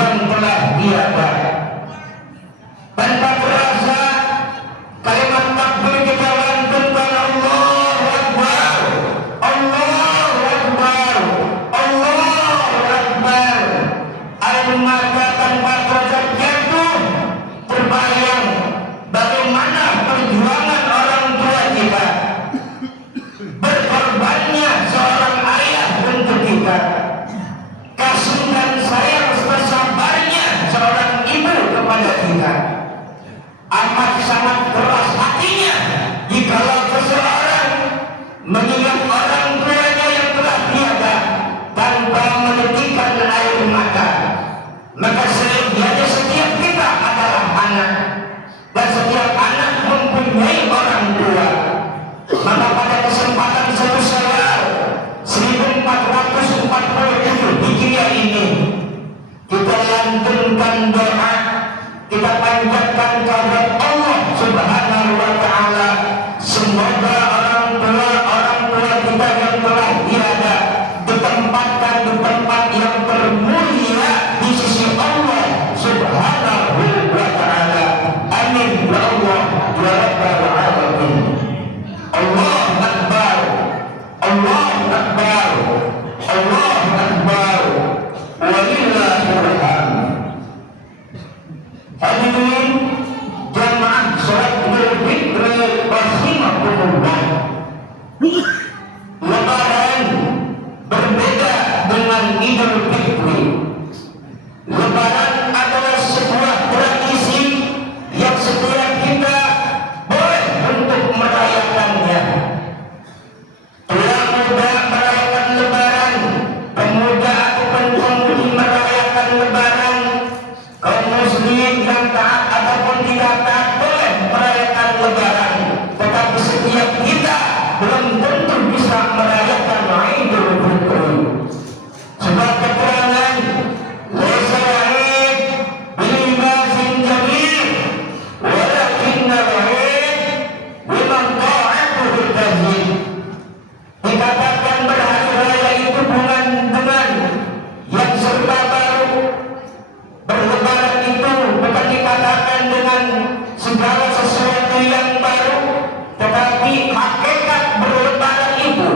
yang telah tiada. Tanpa terasa kita panjatkan kepada Allah Subhanahu wa Ta'ala. Semoga orang tua kita yang telah tiada ditempatkan di tempat yang termulia di sisi Allah Subhanahu wa Ta'ala. Amin ya Allah ya Rabbal Alamin. Allah Akbar, Allah Akbar, Allah Akbar, walillahil hamd. Hadirin jamaah salat Idul Fitri rahimakumullah. Lebaran berbeda dengan Idul Fitri. Lebaran adalah sebuah tradisi yang setiap kita boleh untuk merayakannya. Pria muda merayakan Lebaran, pemuda ataupun pemudi merayakan Lebaran, kaum muslim yang taat ataupun tidak taat boleh merayakan Lebaran. Tetapi setiap kita belum tentu bisa merayakan Idul Fitri. Sebab keterangan laisa al-Eid bilibasin jamil walakinna al-Eid biman ta'atuhu tajid. Dikatakan berhari raya itu bukan dengan yang serba baru. Berlebaran itu bukan dikatakan dengan segala sesuatu yang baru, tetapi hakikat berlebaran itu,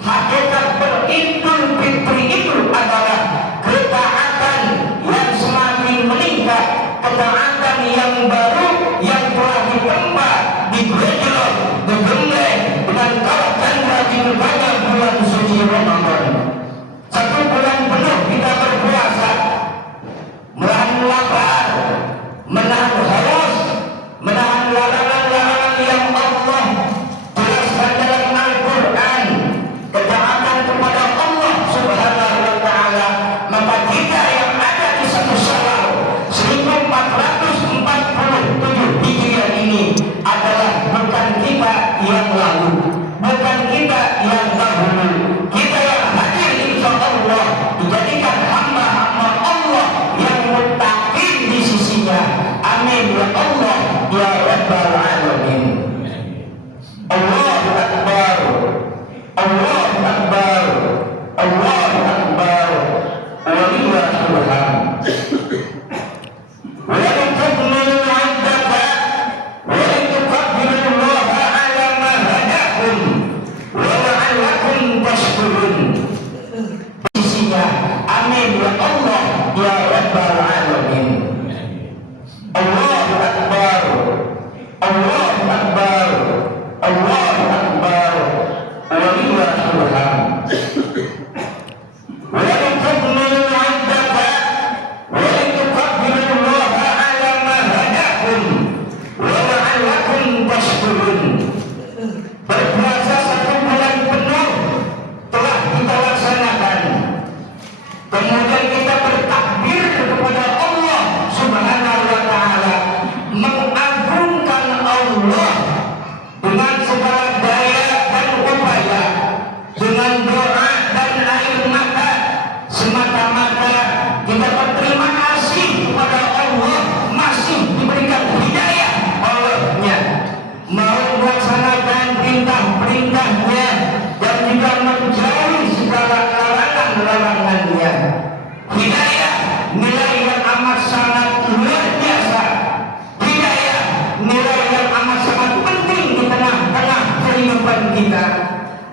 hakikat beridul fitri itu adalah ketaatan yang semakin meningkat, ketaatan yang baru yang telah ditempa, digejolak, digembleng dengan kala chandra di berbagai bulan suci Ramadan. Satu bulan penuh kita berpuasa, menahan lapar, menahan haus, menahan larangan-larangan yang Allah jelaskan dalam Al-Quran, ketaatan kepada Allah Subhanahu wa Ta'ala. Maka kita yang ada di satu Syawal 1447 Hijriah ini adalah bukan kita yang lalu, bukan kita yang dahulu, kita yang hadir insya Allah dijadikan hamba-hamba Allah yang muttaqin di sisinya. Amin ya Allah ya Rabbal Alamin. Allahu Akbar, Allahu Akbar, Allahu Akbar, walillahil hamd. وَلِتُكْمِلُوا الْعِدَّةَ وَلِتُكَبِّرُوا اللَّهَ عَلَى مَا هَدَاكُمْ وَلَعَلَّكُمْ تَشْكُرُونَ. Sisinya. Amin ya Allah ya Rabbal Alamin. Allahu Akbar, Allahu Akbar, Allahu Akbar, walillahil hamd. وَلِتُكْمِلُوا الْعِدَّةَ وَلِتُكَبِّرُوا اللَّهَ عَلَى مَا هَدَاكُمْ وَلَعَلَّكُمْ تَشْكُرُونَ. Berpuasa 1 bulan penuh telah kita laksanakan. Kemudian kita bertakbir kepada Allah Subhanahu wa Ta'ala, mengagungkan Allah dengan segala daya dan upaya, dengan doa dan air mata, semata-mata kita berterima kasih kepada Allah masih diberikan hidayah olehnya, mau melaksanakan perintah-perintahnya dan juga menjauhi segala larangan-larangannya. Hidayah nilai yang amat sangat luar biasa, hidayah nilai yang amat sangat penting di tengah-tengah kehidupan kita.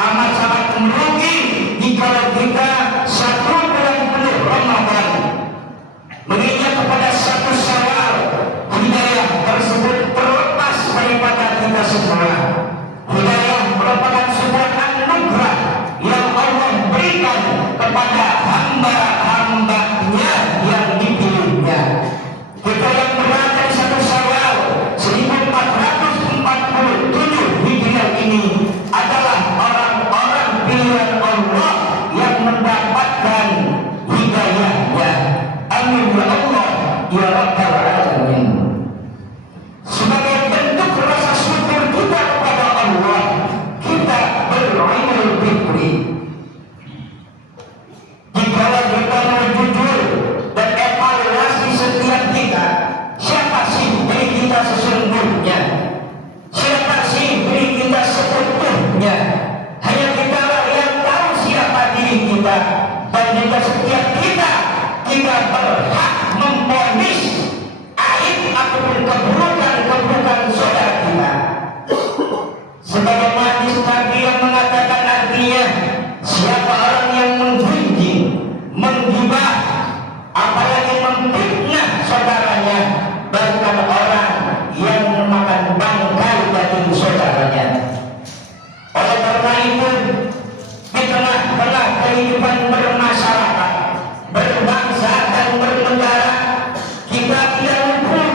Amat sangat merugi jika kita 1 bulan penuh Ramadan menginjak kepada 1 Syawal, hidayah tersebut terlepas daripada kita semua. Hidayah merupakan sebuah anugerah yang Allah berikan kepada hamba-hambanya yang dipilihnya. Kita yang berada di 1 Syawal 1447 Hijriah ini adalah orang-orang pilihan Allah yang mendapatkan hidayahnya. Amin ya Allah ya Rabbal Alamin. Sebagai bentuk rasa syukur kita kepada Allah, kita beridul fitri. Jika kita mau jujur hidupnya. Hanya kita yang tahu siapa diri kita, dan juga setiap kita berhak memvonis aib ataupun keburukan saudara kita. Sebagaimana hadis Nabi yang mengatakan artinya, siapa orang yang menggunjing, menggibah, apalagi memfitnah saudaranya, bahkan orang yang memakan bangkai daging saudaranya. Oleh karena itu, di tengah-tengah kehidupan bermasyarakat, berbangsa dan bernegara, kita tidak luput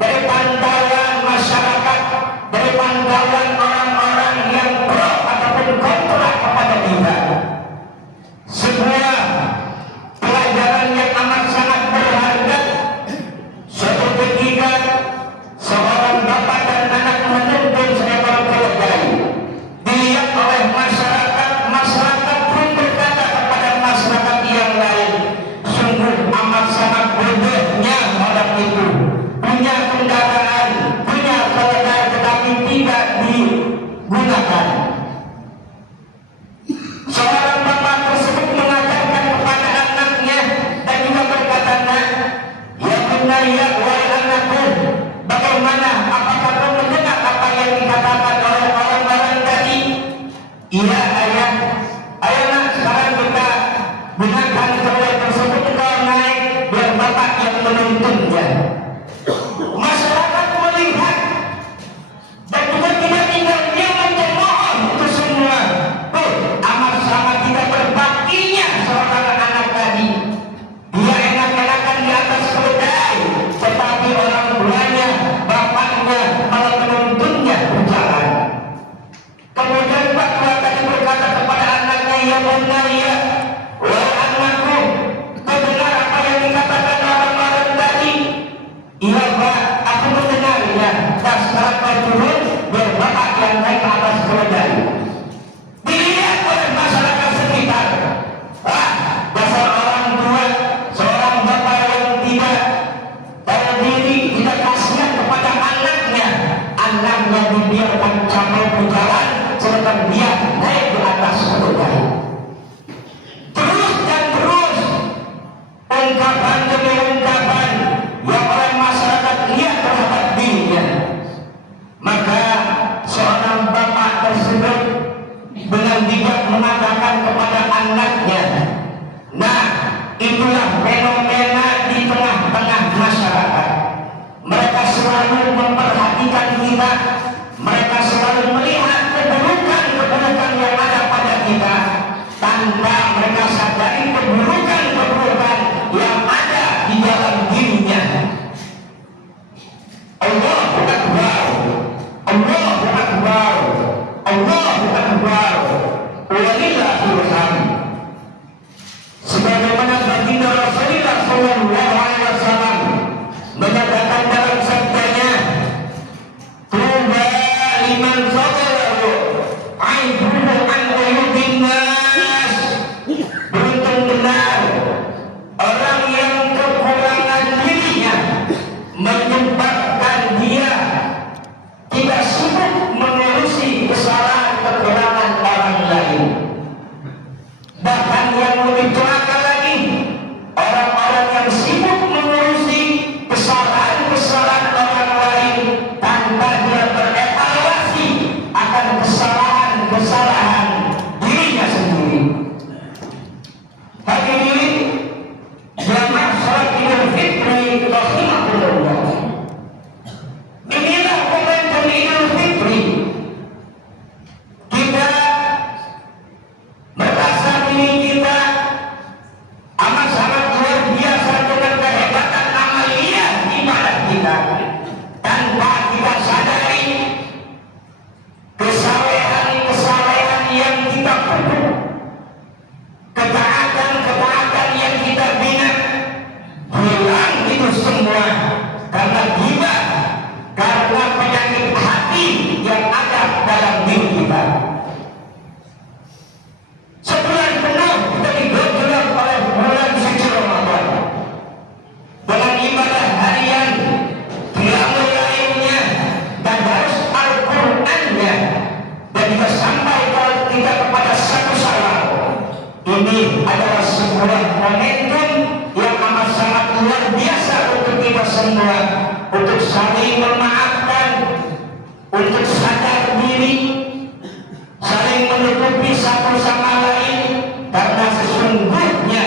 dari pantauan masyarakat, dari pantauan orang-orang yang pro ataupun kontra kepada kita. Sebuah pelajaran yang amat sangat berharga. Suatu ketika seorang bapak dan anak menuntun seekor keledai. Dilihat oleh masyarakat pun berkata kepada masyarakat yang lain, sungguh amat sangat bodohnya orang itu, punya kendaraan, punya keledai tetapi tidak digunakan. Seorang bapak tersebut mengajarkan kepada anaknya dan juga berkata, "Nak, ya bunayya, wahai anakku, bagaimana? Apakah kau mendengar apa yang dikatakan oleh orang-orang tadi?" "Iya ayah, ayo nak, sekarang kita gunakan keledai tersebut, kita naik biar bapak yang menuntunnya." Masyarakat melihat dan juga tidak tinggal dia mencemooh itu semua. Amat sangat tidak berbaktinya seorang anak tadi. Dia enak-enakan di atas keledai, tetapi orang tuanya, bapaknya malah menuntunnya berjalan. Kemudian Pak tua tadi berkata kepada anaknya, "Ya bunayya, wahai anakku, kau dengar apa yang dikatakan orang-orang tadi?" "Iya Pak, aku mendengarnya." "Dan sekarang kau turun, biar bapak yang naik ke atas keledai." Dilihat oleh masyarakat sekitar, dasar orang tua, seorang bapak yang tidak tahu diri, tidak kasihan kepada anaknya dibiarkan capek berjalan, sedangkan dia naik di atas keledai. Terus dan terus, ungkapan demi ungkapan yang oleh masyarakat lihat terhadap dirinya. Maka seorang bapak tersebut dengan bijak mengatakan kepada anaknya, "Nah, itulah fenomena di tengah-tengah masyarakat. Mereka selalu memperhatikan kita, mereka selalu melihat keburukan yang ada pada kita, tanpa mereka sadari keburukan yang ada di dalam dirinya." Allahu Akbar, Allahu Akbar, Allahu Akbar, walillahil hamd. Sebagaimana baginda Rasulullah sallallahu alaihi wasallam menyatakan dalam sabdanya, "Tuba liman sabara aibuhu an uyubin nas." Beruntung benar orang yang kekurangan dirinya menyebabkan dia tidak sibuk mengurusi kesalahan kekurangan orang lain. Ini adalah sebuah momentum yang amat sangat luar biasa untuk kita semua, untuk saling memaafkan, untuk sadar diri, saling menutupi satu sama lain, karena sesungguhnya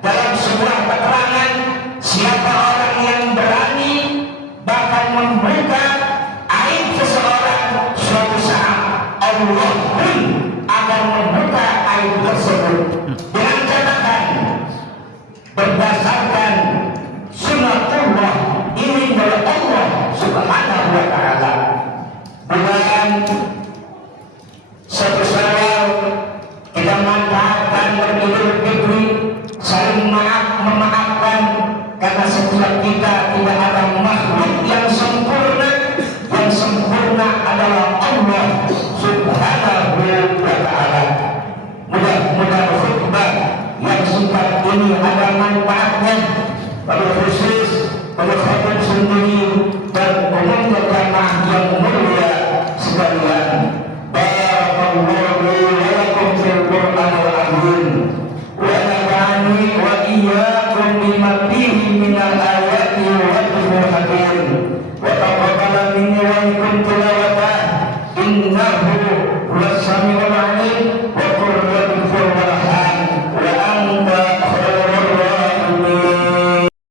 dalam sebuah keterangan siapa orang yang berani bahkan membuka aib seseorang, suatu saat Allah pun akan membuka aib tersebut dengan catatan berdasarkan sunnatullah ini oleh Allah Subhanahu wa ta'ala. Bukan satu saat kita manfaatkan beridul fitri, saling memaafkan, karena setiap kita tidak ada makhluk yang sempurna adalah Allah Subhanahu wa ta'ala. Mudah-mudahan khutbah yang singkat ini ada manfaatnya pada khusus pada khatib sendiri dan umum jamaah yang